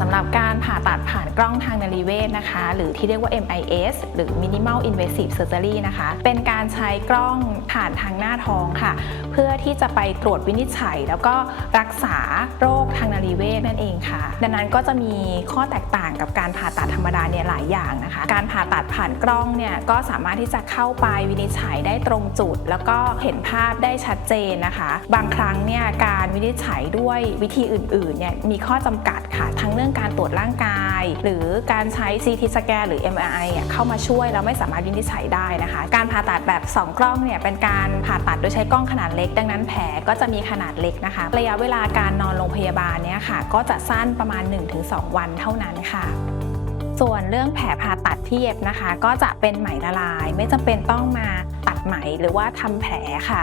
สำหรับการผ่าตัดผ่านกล้องทางนารีเวศนะคะ หรือที่เรียกว่า MIS หรือ Minimal Invasive Surgery นะคะ เป็นการใช้กล้องผ่านทางหน้าท้องค่ะ เพื่อที่จะไปตรวจวินิจฉัย แล้วก็รักษาโรคทางนารีเวศนั่นเอง ดังนั้นก็จะมีข้อแตกต่างกับการผ่าตัดธรรมดาเนี่ยหลายอย่างนะคะ การผ่าตัดผ่านกล้องเนี่ยก็สามารถที่จะเข้าไปวินิจฉัยได้ตรงจุด แล้วก็เห็นภาพได้ชัดเจนนะคะ บางครั้งเนี่ยการวินิจฉัยด้วยวิธีอื่นๆเนี่ยมีข้อจำกัดค่ะทั้งเรื่องการตรวจร่างกาย หรือการใช้ CT สแกนหรือ MRI อะเข้ามาช่วยเราไม่สามารถวินิจฉัยได้นะคะ การผ่าตัดแบบ 2 กล้องเนี่ยเป็นการผ่าตัดโดยใช้กล้องขนาดเล็ก ดังนั้นแผลก็จะมีขนาดเล็กนะคะ ระยะเวลาการนอนโรงพยาบาลเนี่ยค่ะก็จะสั้นประมาณ 1-2 วันเท่านั้นค่ะ ส่วนเรื่องแผลผ่าตัดที่เย็บนะคะ ก็จะเป็นไหมละลาย ไม่จำเป็นต้องมาตัดไหมหรือว่าทำแผลค่ะ